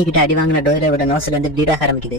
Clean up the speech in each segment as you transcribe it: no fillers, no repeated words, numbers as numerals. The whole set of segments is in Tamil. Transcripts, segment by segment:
பாக்கி கிட்ட அடி வாங்கின டோரோட நோஸ்ல இருந்து ப்ளீட் ஆக ஆரம்பிக்குது.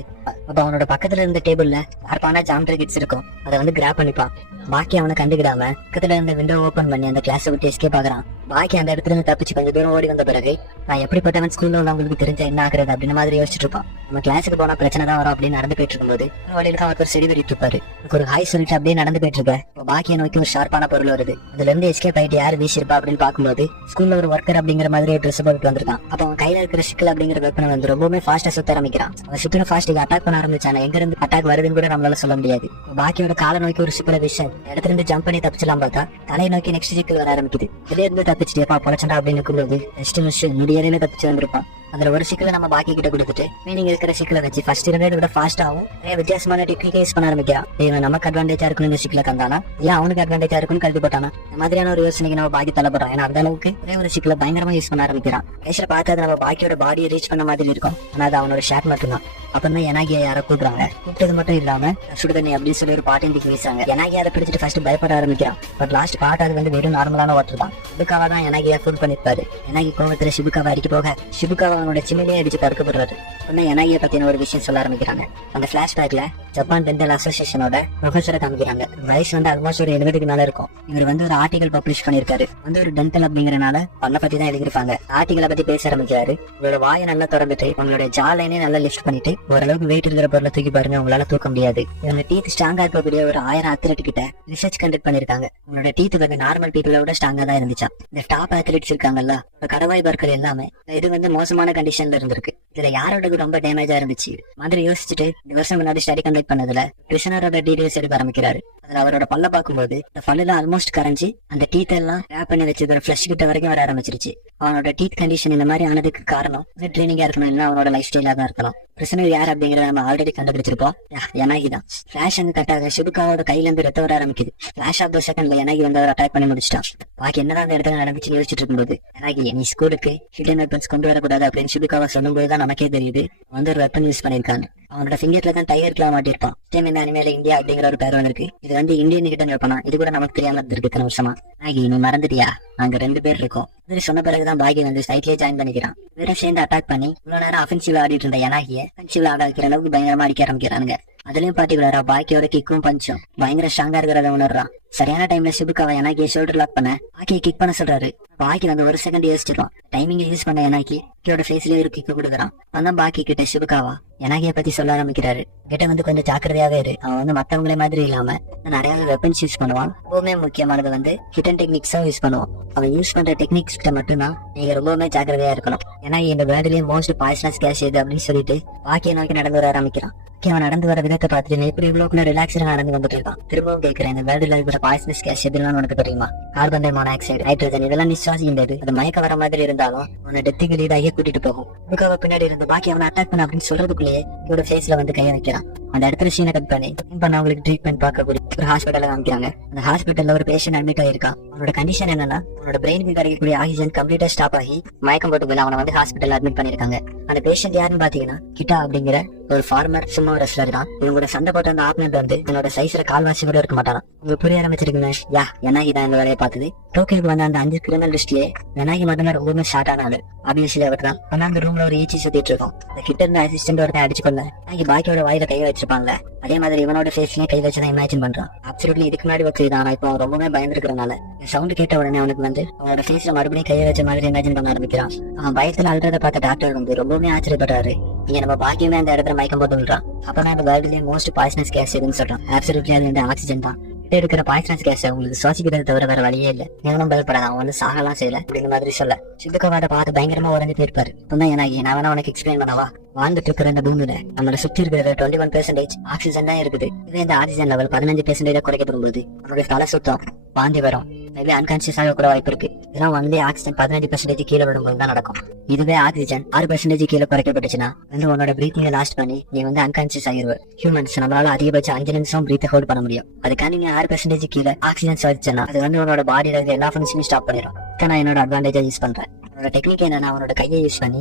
அப்ப அவனோட பக்கத்துல இருந்த டேபிள்ல ஷார்ப்பான ஜாமெட்ரி கிட்ஸ் இருக்கும். அதை வந்து கிராப் பண்ணிப்பான். பாக்கி அவனை கண்டுக்கிடாம பக்கத்துல இருந்த விண்டோ ஓபன் பண்ணி அந்த கிளாஸை விட்டு எஸ்கேப் ஆகுறான். பாக்கி அந்த இடத்துல இருந்து தப்பிச்சு கொஞ்சம் தூரம் ஓடி வந்த பிறகு நான் எப்படிப்பட்டவன் ஸ்கூல்ல உள்ளவங்களுக்கு தெரிஞ்ச என்ன ஆகுறது அப்படின்னு மாதிரி யோசிச்சுட்டு இருப்பான். நம்ம கிளாஸுக்கு போனா பிரச்சனை தான் வரும் அப்படின்னு நடந்து போயிட்டு இருக்கும்போது வழியில தான் அவருக்கு ஒரு செடி வெறிட்டு இருப்பாரு. ஒரு ஹாய் சொல்லிட்டு அப்படியே நடந்து போயிட்டு இருக்க பாக்கியை நோக்கி ஒரு ஷார்ப்பான பொருள் வருது. அதுல இருந்து எஸ்கேப் ஆயிட்டு யாரு வீசிருப்பா அப்படின்னு பாக்கும்போது ஸ்கூல்ல ஒரு ஒர்க்கர் அப்படிங்கிற மாதிரி ட்ரெஸ் போட்டு வந்திருக்கான். அப்ப அவன் கையில இருக்கிற சிக்கல் அப்படிங்கிற வெப்பனை வந்து ரொம்பவே ஃபாஸ்டா சுத்த ஆரம்பிக்கிறான். அவன் சுத்தின ஃபாஸ்ட்டுக்கு அட்டாக் பண்ண ஆரம்பிச்சான எங்க இருந்து அட்டாக் வருதுன்னு கூட நம்மளால சொல்ல முடியாது. பாக்கியோட காலை நோக்கி ஒரு சிக்கல விஷயம் இடத்துல இருந்து ஜம்ப் பண்ணி தப்பிச்சலாம் பார்த்தா தலையை நோக்கி நெக்ஸ்ட் சிக்கல் வர ஆரம்பிக்குது. இதுல இருந்து தப்பிச்சுட்டேப்பா பொழைச்சா அப்படின்னு இருக்கும்போது நெக்ஸ்ட் மிஷன் முடியாதுன்னு தப்பிச்சு வந்திருப்பான். அதுல ஒரு சிக்கலை நம்ம பாக்கி கிட்ட கொடுத்துட்டு மீனிங் இருக்கிற சிக்கலை வச்சு ஃபர்ஸ்ட் இருந்ததை விட ஃபாஸ்டாவும் வித்தியாசமான டெக்னிக் யூஸ் பண்ண ஆரம்பிக்கிறான். இவன் நமக்கு அட்வான்டேஜா இருக்குன்னு இந்த சிக்கலை தந்தானா இல்ல அவனுக்கு அட்வான்டேஜா இருக்குன்னு கல்வி போட்டானா இந்த மாதிரியான ஒரு யோசனைக்கு நம்ம பாக்கி தள்ளப்படுறோம். ஏன்னா அந்த அளவுக்கு ஒரே ஒரு சிக்கலை பயங்கரமா யூஸ் பண்ண ஆரம்பிக்கிறான். கடைசியில பார்த்தா நம்ம பாக்கியோட பாடியை ரீச் பண்ண மாதிரி இருக்கும். ஆனா அது அவனோட ஷாட் மட்டும்தான். அப்பதான் எனாகிய யாரை கூப்பிடுறாங்க. கூப்பிட்டது மட்டும் இல்லாம சுடு தண்ணி அப்படின்னு சொல்லி ஒரு பாட்டு வீசாங்க. எனாகி அதை பிடிச்சிட்டு ஃபர்ஸ்ட் பயப்பட ஆரம்பிக்கிறான். பட் லாஸ்ட் பாட்டு அது வந்து வெறும் நார்மலான வாட்டர் தான். ஷிபுகாவா தான் எனாகியா ஃபுல் பண்ணிருப்பாரு. எனாகி கோவத்துல ஷிபுகாவா அடிக்க போக ஷிபுகாவா அவனோட சிமிலே அடிச்சு தடுக்கப்படுறாரு. உடனே எனாகிய பத்தின ஒரு விஷயம் சொல்ல ஆரம்பிக்கிறாங்க. அந்த பிளாஷ்பேக்ல ஜப்பான் டென்டல் அசோசியேஷனோட ப்ரொஃபஸரை காமிக்கிறாங்க. வயசு வந்து ஆல்மோஸ்ட் ஒரு 70க்கு மேல இருக்கும். இவர் வந்து ஒரு ஆர்டிகல் பப்ளிஷ் பண்ணிருக்காரு. வந்து ஒரு டென்டல் அப்படிங்கறனால பண்ண பத்தி தான் எழுதிருப்பாங்க. ஆர்டிகளை பத்தி பேச ஆரம்பிக்கிறாரு. உங்களோட வாயை நல்லா திறந்துட்டு உங்களோட ஜா லைனே நல்லா லிஃப்ட் பண்ணிட்டு ஓரளவுக்கு வெயிட் இருக்கிற பொருளை தூக்கி பாருங்க, உங்களால தூக்க முடியாது. இவங்க டீத் ஸ்ட்ராங்கா இருக்கக்கூடிய ஒரு 1000 அத்லெட் கிட்ட ரிசர்ச் கண்டக்ட் பண்ணிருக்காங்க. உங்களோட டீத் வந்து நார்மல் பீப்புளோட ஸ்ட்ராங்கா தான் இருந்துச்சா. இந்த டாப் அத்லெட்ஸ் இருக்காங்கல்ல, கடவாய் பற்கள் எல்லாமே இது வந்து மோசமான கண்டிஷன்ல இருந்திருக்கு. இதுல யாரோட ரொம்ப டேமேஜா இருந்துச்சு மாதிரி யோசிச்சுட்டு இந்த வருஷம் முன்னாடி ஸ்டடி கண்டக்ட் பண்ணதுல பிரிசனரோட டீடைல்ஸ் எடுக்க ஆரம்பிக்கிறாரு. அதுல அவரோட பல்ல பாக்கும்போது இந்த பல்லுல ஆல்மோஸ்ட் கரைஞ்சி அந்த டீத் எல்லாம் ரேப் பண்ணி வச்சதோட ஃபிளஷ் கிட்ட வரைக்கும் வர ஆரம்பிச்சிருச்சு. அவனோட டீத் கண்டிஷன் இந்த மாதிரி ஆனதுக்கு காரணம் ட்ரைனிங்கா இருக்கணும், இல்ல அவனோட லைஃப் ஸ்டைலா தான் இருக்கணும். பிரிசனர் யார் அப்படிங்கறத நம்ம ஆல்ரெடி கண்டுபிடிச்சிருப்போம். எனாகி தான். பிளாஷ் அங்க கட்டாக ஷிபுகாவோட கையில இருந்து ரத்தம் வர ஆரம்பிக்குது. பிளாஷ் ஆஃப் த செகண்ட்ல எனாகி வந்து அவர் அட்டாக் பண்ணி முடிச்சிட்டான். பாக்கி என்னதான் அந்த இடத்துல நடந்துச்சுன்னு யோசிச்சுட்டு இருக்கும்போது எனாகி நீ ஸ்கூலுக்கு ஹிடன் வெப்பன்ஸ் கொண்டு வரக்கூடாது அப்படின்னு ஷிபுகாவா சொல்லும்போதுதான் நமக்கே தெரியுது வந்து ஒரு வெப்பன் யூஸ் பண்ணிருக்காங்க. அவனோட ஃபிங்கர்ல தான் டைகர் கிளா மாட்டிருப்பான். இந்த அனிமேல இந்தியா அப்படிங்கிற ஒரு பேர் வந்திருக்கு. இது வந்து இந்தியன் கிட்ட வைப்பானா, இது கூட நமக்கு தெரியாம இருந்திருக்கு இத்தனை வருஷமா. நாகி நீ மறந்துட்டியா, நாங்க 2 பேர் இருக்கோம். இது சொன்ன பிறகுதான் பாகி வந்து சைட்லயே ஜாயின் பண்ணிக்கிறான். வேற சேர்ந்து அட்டாக் பண்ணி இவ்வளவு நேரம் அஃபென்சிவ் ஆடிட்டு இருந்த எனாகிய அஃபென்சிவ் ஆட வைக்கிற அளவுக்கு பயங்கரமா அடிக்க ஆரம்பிக்கிறானுங்க. அதுலயும் பாட்டிகுலரா பாக்கியோட கிக்கும் பஞ்சும் பயங்கர ஸ்ட்ராங்கா இருக்கிறத உணர்றான். சரியான டைம்ல ஷிபுகாவை எனாகிய ஷோல்டர் லாக் பண்ண பாக்கியை கிக் பண்ண சொல்றாரு. பாக்கி வந்து ஒரு செகண்ட் யோசிச்சிருவான். டைமிங் யூஸ் பண்ண எனாகியோட ஃபேஸ்லயே ஒரு கிக்கு கொடுக்குறான். அந்த பாக்கி கிட்ட ஷிபுகாவா எனாகிய பத்தி சொல்ல ஆரம்பிக்கிறாரு. கிட்ட வந்து கொஞ்சம் ஜாக்கிரதையாவே இரு. அவன் வந்து மத்தவங்களே மாதிரி இல்லாம நிறைய வெப்பன்ஸ் யூஸ் பண்ணுவான். ரொம்பவே முக்கியமானது வந்து ஹிடன் டெக்னிக்ஸா யூஸ் பண்ணுவான். அவன் யூஸ் பண்ற டெக்னிக்ஸ் கிட்ட மட்டும்தான் நீங்க ரொம்பவுமே ஜாக்கிரதையா இருக்கணும். ஏன்னா இந்த வேர்ல்ட்லயே மோஸ்ட் பாய்சனஸ் கேஸ் எது அப்படின்னு சொல்லிட்டு பாக்கியை நோக்கி நடந்து வர ஆரம்பிக்கிறான். அவன் நடந்து வர விதத்தை பார்த்துட்டு எப்படி இவ்வளவு ரிலாக்ஸா நடந்து வந்துட்டு இருக்கான். திரும்பவும் கேட்கிறேன், இந்த வேர்ல்டுல இருக்கிற பாய்சனஸ் கேஸ் எதுலாம் உனக்கு தெரியுமா? கார்பன் டை மோனாக்சைடு, ஹைட்ரஜன், இதெல்லாம் நிஸ்வாசிக்கின்றது. அது மயக்க வர மாதிரி இருந்தாலும் உன்னை டெத்துக்கு லீடாகியே கூட்டிட்டு போகும். புக்காவை பின்னாடி இருந்து பாக்கி அவனை அட்டாக் பண்ண அப்படின்னு சொல்றதுக்குள்ளேயே இவரோட ஃபேஸ்ல வந்து கையை வைக்கிறான். அந்த இடத்துல சீனை கட் பண்ணி அவங்களுக்கு ட்ரீட்மெண்ட் பார்க்கக்கூடிய ஒரு ஹாஸ்பிட்டல காமிக்கிறாங்க. அந்த ஹாஸ்பிட்டல்ல ஒரு பேஷண்ட் அட்மிட் ஆயிருக்கான். அவனோட கண்டிஷன் என்னன்னா அவனோட பிரெயினுக்கு கிடைக்கக்கூடிய ஆக்சிஜன் கம்ப்ளீட்டா ஸ்டாப் ஆகி மயக்கம் போட்டு போல அவனை வந்து ஹாஸ்பிட்டல் அட்மிட் பண்ணிருக்காங்க. அந்த பேஷண்ட் யாருன்னு பாத்தீங்கன்னா கிட்டா அப்படிங்கிற ஒரு ஃபார்மர் சும்மா ரெஸ்லர் தான். இவங்களோட சண்டை போட்ட அந்த ஆப்னட் வந்து என்னோட சைஸ்ல கால்வாசி கூட இருக்க மாட்டானா. உங்களுக்கு புரிய ஆரம்பிச்சிருக்குங்க. எனாகி தான் இந்த வேலையை பார்த்தது. டோக்கியோக்கு வந்த அந்த 5 கிரிமினல் லிஸ்ட்லயே எனாகி மட்டும்தான் ரொம்பவுமே ஷார்ட் ஆனாலு. ஆப்வியஸ்லி அவர் தான். ஆனா அந்த ரூம்ல ஒரு ஈச்சி சுத்திட்டு இருக்கோம். அந்த கிட்ட இருந்த அசிஸ்டன்ட் ஒருத்தன் அடிச்சு கொள்ள பாக்கியோட வாயில கையை வச்சிருப்பாங்க. அதே மாதிரி இவனோட ஃபேஸ்லயே கை வச்சுதான் இமேஜின் பண்றான். அப்சல்யூட்லி இதுக்கு முன்னாடி வச்சு தான். இப்போ அவன் ரொம்பவே பயந்துருக்கிறனால சவுண்ட் கேட்ட உடனே அவனுக்கு வந்து அவனோட ஃபேஸ்ல மறுபடியும் கையை வச்ச மாதிரி இமேஜின் பண்ண ஆரம்பிக்கிறான். அவன் பயத்துல அழுறத பார்த்த டாக்டர் வந்து ரொம்பவுமே ஆச்சரியப்படுறாரு. இங்க நம்ம பாக்கியமே அந்த இடத்துல மயக்கம் போட்டு விடுறான். அப்பதான் அந்த வேர்ல்ட்லயே மோஸ்ட் பாய்சனஸ் கேஸ் எதுன்னு சொல்றான். அப்சல்யூட்லி அது வந்து ஆக்சிஜன் தான். இருக்கிற பாய்சனஸ் கேஸ் உங்களுக்கு சுவாசிக்கிறத தவிர வேற வழியே இல்ல. நீங்களும் பயப்படாத, அவன் வந்து சாகலாம் செய்யல அப்படிங்கிற மாதிரி சொல்ல ஷிபுகாவாத பார்த்து பயங்கரமா உறைஞ்சு போயிருப்பாரு. இப்பதான் நான் வேணா உனக்கு எக்ஸ்பிளைன் பண்ணவா? வாழ்ந்துட்டு இருக்கிற இந்த பூமியில நம்மள சுத்தி இருக்கிற 21% ஆக்சிஜன் தான் இருக்குது. இதே இந்த ஆக்சிஜன் லெவல் 15% குறைக்கப்படும் போது அவனுடைய தலை சுத்தம், வாந்தி வரும், மேபி அன்கான்சியஸ் ஆக கூட வாய்ப்பு இருக்கு. இதெல்லாம் வந்து ஆக்சிஜன் 15% கீழே விடும்போது தான் நடக்கும். இதுவே ஆக்சிஜன் 6% கீழே குறைக்கப்பட்டுச்சுன்னா வந்து உன்னோட பிரீத்திங்கை லாஸ்ட் பண்ணி நீ வந்து அன்கான்சியஸ் ஆகிருவ. ஹியூமன்ஸ் நம்மளால அதிகபட்சம் 5 நிமிஷம் பிரீத்தை ஹோல்ட் பண்ண முடியும். அதுக்காண்டி நீ 6% கீழே ஆக்சிஜன் சுவாசிச்சனா அது வந்து உன்னோட பாடியில இருக்க எல்லா ஃபங்க்ஷனையும் ஸ்டாப் பண்ணிடும். நான் என்னோட அட்வான்டேஜா யூஸ் பண்றேன். அவனோட டெக்னிக் என்னன்னா அவனோட கையை யூஸ் பண்ணி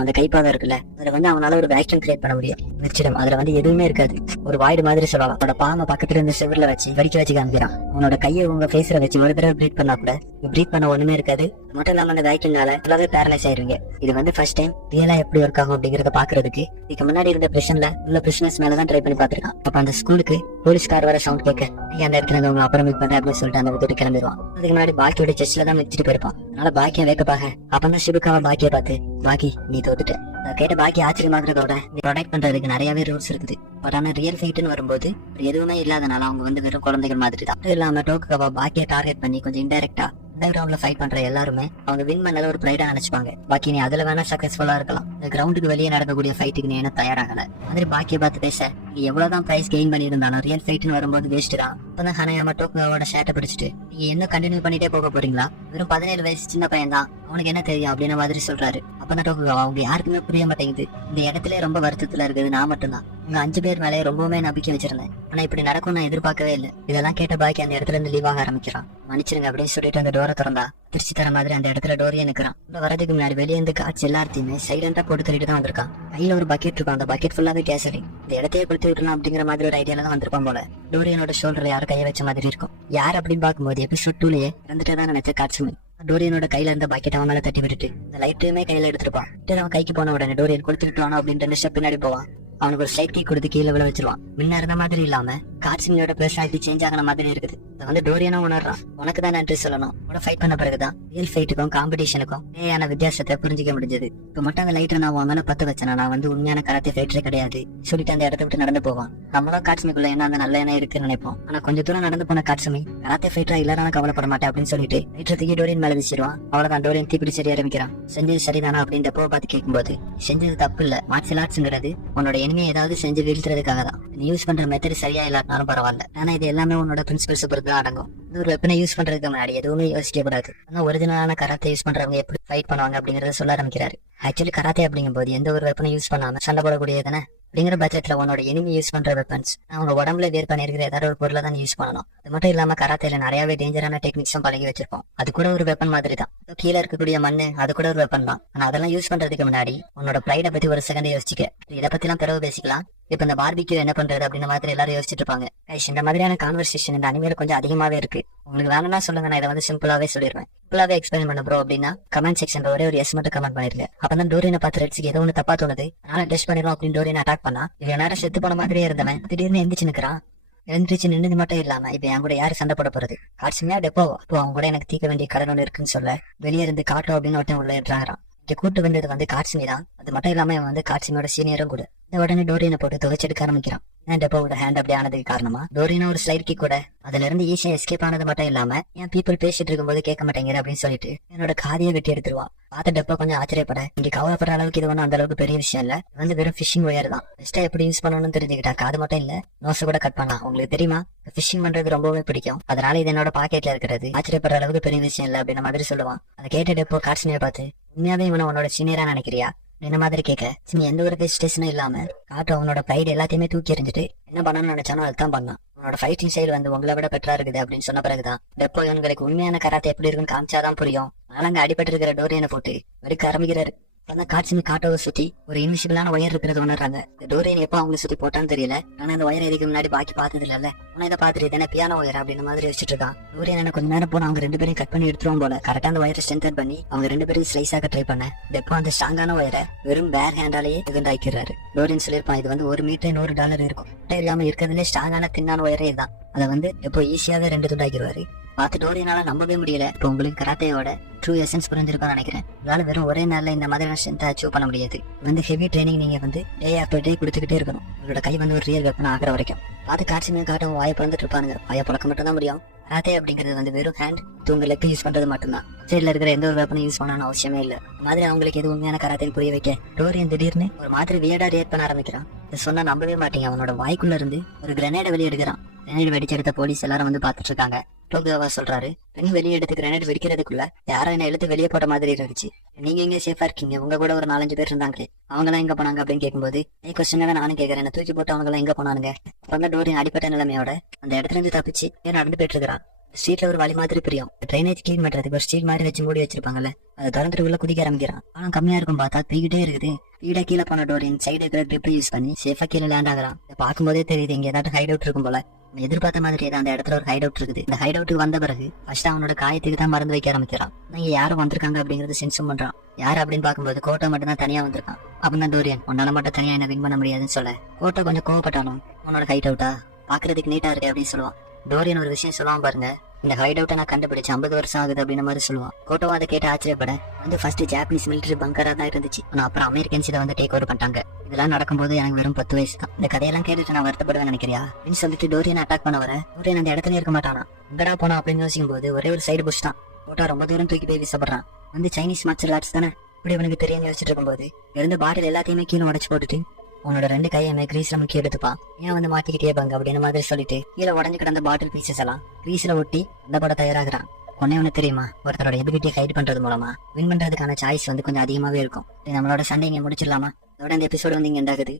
அந்த கைப்பாகம் இருக்குல்ல அதுல வந்து அவனால ஒரு வேக்யூம் கிரியேட் பண்ண முடியும். நிச்சயம் அதுல வந்து எதுவுமே இருக்காது, ஒரு வாய்டு மாதிரி சொல்லலாம். அவனோட பாம்பை பக்கத்துல இருந்து செவர்ல வச்சு வடிக்க வச்சு காமிக்கிறான். அவனோட கையை உங்க ஃபேஸ்ல வச்சு ஒரு தடவை ப்ரீத் பண்ணா கூட ப்ரீத் பண்ண ஒண்ணுமே இருக்காது. மட்டும் இல்லாம அந்த வேக்யூம்னால எல்லாமே பேரலைஸ் ஆயிருவீங்க. இது வந்து ஃபர்ஸ்ட் டைம் ரியலா எப்படி ஒர்க் ஆகும் அப்படிங்கறத பாக்குறதுக்கு இதுக்கு முன்னாடி இருந்த பிரிசன்ல உள்ள பிரிசனர்ஸ் மேலதான் ட்ரை பண்ணி பாத்துருக்கான். அப்ப அந்த ஸ்கூலுக்கு போலீஸ்கார் வர சவுண்ட் கேட்க அந்த இடத்துல உங்க அப்புறம் மீட் பண்றேன் அப்படின்னு சொல்லிட்டு அந்த விட்டு கிளம்பிடுவான். அதுக்கு முன்னாடி பாக்கியோட செஸ்ட்ல தான் வச்சுட்டு போயிருப்பான். அதனால பாக்கிய வேக்கப்பாக அப்பதான் ஷிபுக்காவ பாக்கிய பார்த்து பாக்கி நீ தோத்துட்ட. அதை கேட்ட பாக்கி ஆச்சரியமாகறதோட நீ ப்ரொடெக்ட் பண்றதுக்கு நிறையவே ரூல்ஸ் இருக்குது. பட் ஆனா ரியல் ஃபைட்னு வரும்போது எதுவுமே இல்லாதனால அவங்க வந்து வெறும் குழந்தைகள் மாதிரி தான். இல்லாம டோக்குகாவா பாக்கிய டார்கெட் பண்ணி கொஞ்சம் இன்டைரக்டா ரவுண்ட்ல ஃபைட் பண்ற எல்லாருமே அவங்க வின் பண்ணத ஒரு பிரைடா நினைச்சுப்பாங்க. பாக்கி நீ அதுல வேணா சக்சஸ்ஃபுல்லா இருக்கலாம், இந்த கிரவுண்டுக்கு வெளியே நடக்கக்கூடிய ஃபைட்டுக்கு நீ என்ன தயாராகல. மாதிரி பாக்கிய பார்த்து பேச நீ எவ்வளவுதான் பிரைஸ் கெயின் பண்ணியிருந்தாலும் ரியல் ஃபைட்னு வரும்போது வேஸ்ட் தான். அப்பதான் ஹனயாமா டோக்குகாவோட ஷேட்டை பிடிச்சிட்டு நீங்க என்ன கண்டினியூ பண்ணிட்டே போக போறீங்களா, வெறும் 17 வயசு சின்ன பையன் தான், அவனுக்கு என்ன தெரியும் அப்படின்ற மாதிரி சொல்றாரு. அப்பதான் டோக்குகாவா அவங்க யாருக்குமே புரிய மாட்டேங்குது, இந்த இடத்துல ரொம்ப வருத்தத்துல இருக்குது நான் மட்டும்தான், உங்க 5 பேர் மேலே ரொம்பவுமே நம்பிக்கை வச்சிருந்தேன், ஆனா இப்படி நடக்கும் நான் எதிர்பார்க்கவே இல்லை. இதெல்லாம் கேட்ட பாக்கி அந்த இடத்துல இருந்து லீவ் ஆக ஆரம்பிக்கிறான். மன்னிச்சிருங்க அப்படின்னு சொல்லிட்டு அந்த டோரை திறந்தா திருச்சி தர மாதிரி அந்த இடத்துல டோரியே நிக்கிறான். வரதுக்கு முன்னாடி வெளியே இருந்து காட்சி எல்லாத்தையுமே சைலண்டா போட்டு தள்ளிட்டு தான் வந்திருக்கான். கையில ஒரு பக்கெட் இருக்கும், அந்த பக்கெட் ஃபுல்லாவே கேசரி. இந்த இடத்தையே கொடுத்து விட்டுலாம் அப்படிங்கிற மாதிரி ஒரு ஐடியால தான் வந்திருப்பான் போல. டோரியனோட ஷோல்டர்ல யாரும் கையை வச்ச மாதிரி இருக்கும். யார் அப்படின்னு பார்க்கும்போது எபிசோட் 2லயே இறந்துட்டே தான் நினைச்ச காட்சுமி. டோரியனோட கையில இருந்த பக்கெட் அவன் மேல தட்டி விட்டுட்டு இந்த லைட்டுமே கையில எடுத்துருப்பான். அவன் கைக்கு போன உடனே டோரியன் கொடுத்துட்டு அப்படின்ற ஸ்டெப் பின்னாடி போவான். அவனுக்கு ஒரு ஸ்லைட் கீ கொடுத்து கீழே விழ வச்சிருவான். முன்ன இருந்த மாதிரி இல்லாம காட்சிமியோட பெர்சனாலிட்டி சேஞ்ச் ஆகின மாதிரி இருக்குது. அதை வந்து டோரியனா உணர்றான். உனக்கு தான் நன்றி சொல்லணும், உன ஃபைட் பண்ண பிறகுதான் ரியல் ஃபைட்டுக்கும் காம்படிஷனுக்கும் நிறையான வித்தியாசத்தை புரிஞ்சிக்க முடிஞ்சது. இப்ப மட்டும் அந்த லைட்டை நான் உன் மேல பத்து வச்சேனா நான் வந்து உண்மையான கராத்தே ஃபைட்டரே கிடையாது சொல்லிட்டு அந்த இடத்த விட்டு நடந்து போவான். நம்மளும் காட்சிமிக்குள்ள என்ன அந்த நல்ல எண்ணம் இருக்குன்னு நினைப்போம். ஆனா கொஞ்சம் தூரம் நடந்து போன காட்சிமி கராத்தே ஃபைட்டரா இல்லனா கவலைப்பட மாட்டேன் அப்படின்னு சொல்லிட்டு லைட்டர் தூக்கி டோரியன் மேல வீசிடுவான். அவ்வளவுதான், டோரியன் தீப்பிடி சரி ஆரம்பிக்கிறான். செஞ்சது சரிதானா அப்படின்னு டெப்போ பார்த்து கேட்கும்போது செஞ்சது தப்பு இல்ல, மார்ஷியல் ஆர்ட்ஸ்ங்கிறது உன்னோட எனிமே ஏதாவது செஞ்சு வீழ்த்துறதுக்காக தான். நீ யூஸ் பண்ற மெத்தட் சரியா இல்லாட்டாலும் பரவாயில்ல, ஆனா இது எல்லாமே உன்னோட பிரின்சிபல்ஸ் பொறுத்து தான் அடங்கும். இது ஒரு வெப்பனை யூஸ் பண்றதுக்கு முன்னாடி எதுவுமே யோசிக்க கூடாது. ஆனா ஒரிஜினலான கராத்தே யூஸ் பண்றவங்க எப்படி ஃபைட் பண்ணுவாங்க அப்படிங்கறத சொல்ல ஆரம்பிக்கிறாரு. ஆக்சுவலி கராத்தே அப்படிங்கும் போது எந்த ஒரு வெப்பனை யூஸ் பண்ணாம சண்டை போடக்கூடியதானே. அப்படிங்கிற பட்சத்துல உன்னோட எனிமி யூஸ் பண்ற வெப்பன்ஸ் அவங்க உடம்புல வேர் பண்ணிருக்கிற ஏதாவது ஒரு பொருளை தான் யூஸ் பண்ணணும். அது மட்டும் இல்லாம கராத்தேல நிறையவே டேஞ்சரான டெக்னிக்ஸும் பழகி வச்சிருப்போம். அது கூட ஒரு வெப்பன் மாதிரி தான். கீழே இருக்கக்கூடிய மண்ணு அது கூட ஒரு வெப்பன் தான். ஆனா அதெல்லாம் யூஸ் பண்றதுக்கு முன்னாடி உன்னோட ப்ரைடை பத்தி ஒரு செகண்ட் யோசிச்சுக்க. இதை பத்தி எல்லாம் பிறகு பேசிக்கலாம். இப்ப இந்த பார்பிக்யூ என்ன பண்றது அப்படின்ற மாதிரி எல்லாரும் யோசிச்சுட்டு இருப்பாங்க. இந்த மாதிரியான கான்வர்சேஷன் இந்த அனிமேல கொஞ்சம் அதிகமாவே இருக்கு. உங்களுக்கு வேணும்னா சொல்லுங்க, நான் இதை வந்து சிம்பிளாவே சொல்லிடுவேன். சிம்பிளாவே எக்ஸ்பிளைன் பண்ண ப்ரோ அப்படின்னா கமெண்ட் செக்ஷன்ல ஒரே ஒரு எஸ் மட்டும் கமெண்ட் பண்ணிருங்க. அப்பதான் டோரியனை பார்த்து ரெட்ஸுக்கு ஏதோ ஒன்று தப்பா தோணுது, அதனால டெஸ்ட் பண்ணிடும் அப்படின்னு டோரியனை அட்டாக் பண்ணா இவன் நேரம் செத்து போன மாதிரியே இருந்தவன் திடீர்னு எந்திரிச்சு நிக்கிறான். எழுந்திரிச்சு நின்று மட்டும் இல்லாம இப்ப என் கூட யாரு சண்டை போட போறது, காட்சிமையா டெப்போவா? இப்போ அவங்க கூட எனக்கு தீர்க்க வேண்டிய கடன் ஒன்று இருக்குன்னு சொல்ல வெளியே இருந்து காட்டும் அப்படின்னு ஒருத்தன் உள்ள ஏற்றாங்கிறான். இங்க கூட்டு வந்தது வந்து காட்சிமி தான். அது மட்டும் இல்லாம இவன் வந்து காட்சிமியோட சீனியரும் கூட. இந்த உடனே டோரியனை போட்டு துவைச்செடுக்க ஆரம்பிக்கிறான். டெப்போவோட ஹேண்ட் அப்படி ஆனதுக்கு காரணமா டோரியனா ஒரு ஸ்லைட் கிக் கூட அதுல இருந்து ஈஸியா எஸ்கேப் ஆனது மட்டும் இல்லாம என் பீப்புள் பேசிட்டு இருக்கும்போது கேட்க மாட்டேங்கிற அப்படின்னு சொல்லிட்டு என்னோட காதையை வெட்டி எடுத்துருவான். பார்த்த டெப்போ கொஞ்சம் ஆச்சரியப்பட இங்க கவலைப்படுற அளவுக்கு இது ஒன்றும் அந்த அளவுக்கு பெரிய விஷயம் இல்ல, வந்து வெறும் ஃபிஷிங் ஒயர் தான். பெஸ்டா எப்படி யூஸ் பண்ணணும்னு தெரிஞ்சுக்கிட்டா காது மட்டும் இல்ல நோசை கூட கட் பண்ணலாம். உங்களுக்கு தெரியுமா, ஃபிஷிங் பண்றது ரொம்பவே பிடிக்கும், அதனால இது என்னோட பாக்கெட்ல இருக்கிறது ஆச்சரியப்படுற அளவுக்கு பெரிய விஷயம் இல்ல அப்படின்ற மாதிரி சொல்லுவான். அதை கேட்ட டெப்போ காட்சினியை பார்த்து உண்மையாவே இவனை உன்னோட சீனியரா நினைக்கிறியா என்ன மாதிரி கேட்க நீ எந்த ஒரு ஹெசிடேஷனும் இல்லாம காட்டு அவனோட ப்ரைட் எல்லாத்தையுமே தூக்கி எறிஞ்சிட்டு என்ன பண்ணணும்னு நினைச்சானோ அதுதான் பண்ணான். உன்னோட ஃபைட்டிங் ஸ்டைல் வந்து உங்களை விட பெட்டரா இருக்குது அப்படின்னு சொன்ன பிறகுதான் டெப்போ இவங்களுக்கு உண்மையான கராத்தே எப்படி இருக்குன்னு காமிச்சாதான் புரியும். அதனால அங்க அடிபட்டு இருக்கிற டோரியனை போட்டு வெடிக்க ஆரம்பிக்கிறாரு. காட்சிமி காட்டோவை சுத்தி ஒரு இன்விசிபிளான ஒயர் இருக்கிறது உணர்றாங்க. இந்த டோரியன் எப்போ அவங்களை சுத்தி போட்டான்னு தெரியல, ஆனா அந்த ஒயர் இதுக்கு முன்னாடி பாக்கி பார்த்தது இல்ல. ஆனா இதை பாத்துட்டு தானே பியானோ ஒயர் அப்படின்ற மாதிரி வச்சுட்டு இருக்கான். டோரியன் என்ன கொஞ்ச நேரம் போன அவங்க 2 பேரையும் கட் பண்ணி எடுத்துருவோம் போல. கரெக்டா அந்த ஒயரை ஸ்ட்ரென்தன் பண்ணி அவங்க 2 பேரையும் ஸ்லைஸ் ஆக ட்ரை பண்ண டெப்போ அந்த ஸ்ட்ராங்கான ஒயரை வெறும் பேர் ஹேண்டாலேயே இதுண்டாக்கிறாரு. டோரியன் சொல்லியிருப்பான் இது வந்து $1 மீட்டர் $100 இருக்கும். இல்லாம இருக்கிறதுலே ஸ்ட்ராங்கான தின்னான ஒயரே இதுதான். அதை வந்து எப்போ ஈஸியாக 2 துண்டாக்கிடுவாரு. பார்த்து டோரியனால நம்பவே முடியல. இப்போ உங்களுக்கு கராத்தேயோட ட்ரூ எசன்ஸ் புரிஞ்சிருக்கும்னு நினைக்கிறேன். அதனால வெறும் ஒரே நாள்ல இந்த மாதிரியான ஸ்ட்ரென்த்தை அச்சீவ் பண்ண முடியாது. வந்து ஹெவி ட்ரைனிங் நீங்க வந்து டே ஆஃப்டர் டே கொடுத்துக்கிட்டே இருக்கணும், உங்களோட கை வந்து ஒரு ரியல் வெப்பன் ஆகிற வரைக்கும். பார்த்து காட்சிமே காட்டும் வாயை பிறந்துட்டு இருப்பானுங்க. வாயை பழக்க மட்டும் தான் முடியும். கராத்தே அப்படிங்கிறது வந்து வெறும் ஹேண்ட் தூங்க லெக் யூஸ் பண்றது மட்டும்தான். சைட்ல இருக்கிற எந்த ஒரு வெப்பனும் யூஸ் பண்ணணும்னு அவசியமே இல்லை. மாதிரி அவங்களுக்கு எது உண்மையான கராத்தேன்னு புரிய வைக்க டோரியன் திடீர்னு ஒரு மாதிரி வியர்டா ரியாக்ட் பண்ண ஆரம்பிக்கிறான். இதை சொன்னா நம்பவே மாட்டீங்க, அவனோட வாய்க்குள்ள இருந்து ஒரு கிரனேடை வெளியே எடுக்கிறான். கிரனேட் வெடிச்செடுத்த போலீஸ் எல்லாரும் வந்து பாத்துட்டு இருக்காங்க. டோக்குகாவா சொல்றாரு பெண் வெளியே எடுத்து கிரனேட் வெடிக்கிறதுக்குள்ள யாரும் என்ன எழுத்து வெளியே போட்ட மாதிரி இருந்துச்சு, நீங்க எங்க சேஃபா இருக்கீங்க, உங்க கூட ஒரு 4-5 பேர் இருந்தாங்களே அவங்க எல்லாம் எங்க போனாங்க அப்படின்னு கேட்கும்போது கொஸ்டின் நானும் கேட்கறேன், என்ன தூக்கி போட்டு அவங்க எல்லாம் எங்க போனானுங்க. அப்ப டோரியன் அடிப்பட்ட நிலைமையோட அந்த இடத்துல இருந்து தப்பிச்சு நடந்து போயிட்டு இருக்கிறான். ஸ்ட்ரீட்ல ஒரு வழி மாதிரி பிரியும். ட்ரைனேஜ் கிளீன் பண்றதுக்கு ஒரு ஸ்டீல் மாதிரி வச்சு மூடி வச்சிருப்பாங்கல்ல, அதை திறந்துட்டுக்குள்ள குதிக்க ஆரம்பிக்கிறான். ஆனா கம்மியா இருக்கும் பார்த்தா தூக்கிட்டே இருக்குது. வீட கீழே போன டோரியன் சைடு இருக்கிற கிரிப் யூஸ் பண்ணி சேஃபா கீழே லேண்ட் ஆகுறான். இதை பார்க்கும்போதே தெரியுது இங்க ஏதாவது ஹைட் அவுட் இருக்கும் போல. எதிர்பார்த்த மாதிரி அந்த இடத்துல ஒரு ஹைட் அவுட் இருக்குது. இந்த ஹைட் அவுட்டுக்கு வந்த பிறகு ஃபர்ஸ்ட் அவனோட காயத்துக்கு தான் மருந்து வைக்க ஆரம்பிக்கிறான். இங்க யாரும் வந்திருக்காங்க அப்படிங்கறது சென்ஸும் பண்றான். யார் அப்படின்னு பார்க்கும்போது கோட்டை மட்டும் தான் தனியா வந்திருக்கான். அப்படின்னா டோரியன் உன்னால மட்டும் தனியா என்ன வின் பண்ண முடியாதுன்னு சொல்ல கோட்டை கொஞ்சம் கோவப்பட்டாலும் உன்னோட ஹைட் அவுட்டா பாக்குறதுக்கு நீட்டா இருக்கு அப்படின்னு சொல்லுவான். டோரியன் ஒரு விஷயம் சொல்லுவான் பாருங்க, இந்த ஹைட் அவுட்டை நான் கண்டுபிடிச்சு 50 வருஷம் ஆகுது அப்படின்ற மாதிரி சொல்லுவான். கோட்டோவா அதை கேட்டு ஆச்சரியப்பட ஃபர்ஸ்ட் ஜாப்பனீஸ் மிலிட்டரி பங்கரா தான் இருந்துச்சு. ஆனா அப்புறம் அமெரிக்கன்ஸ் இதை டேக் ஓவர் பண்ணிட்டாங்க. இதெல்லாம் நடக்கும்போது எனக்கு வெறும் 10 வயசு தான். இந்த கதையெல்லாம் கேட்டுட்டு நான் வருத்தப்படுவேன் நினைக்கிறியா அப்படின்னு சொல்லிட்டு டோரியன் அட்டாக் பண்ண வர டோரியன் அந்த இடத்துல இருக்க மாட்டானா. எங்கடா போனா அப்படின்னு யோசிக்கும் போது ஒரே ஒரு சைடு புஷ் தான். கோட்டா ரொம்ப தூரம் தூக்கி போய் வீசப்படுறான். சைனீஸ் மார்ஷல் ஆர்ட்ஸ் தானே இப்படி அவனுக்கு தெரியும் யோசிச்சுட்டு இருக்கும்போது இருந்த பாட்டில் எல்லாத்தையுமே கீழே உடச்சு போட்டுட்டு உன்னோட 2 கையுமே கிரீஸ்ல முக்கி எடுத்துப்பான். ஏன் மாட்டிக்கிட்டே பாங்க அப்படின்னு மாதிரி சொல்லிட்டு கீழே உடஞ்சு கிடந்த பாட்டில் பீசஸ் எல்லாம் கிரீஸ்ல ஒட்டி அந்த படம் தயாராகிறான். ஒன்னு தெரியுமா, ஒருத்தரோட எபிலிட்டியை ஹைட் பண்றது மூலமா வின் பண்றதுக்கான சாய்ஸ் கொஞ்சம் அதிகமாவே இருக்கும். நம்மளோட சண்டை இங்க முடிச்சிடலாமா? அதோட இந்த எபிசோடு இங்க எண்டாகுது.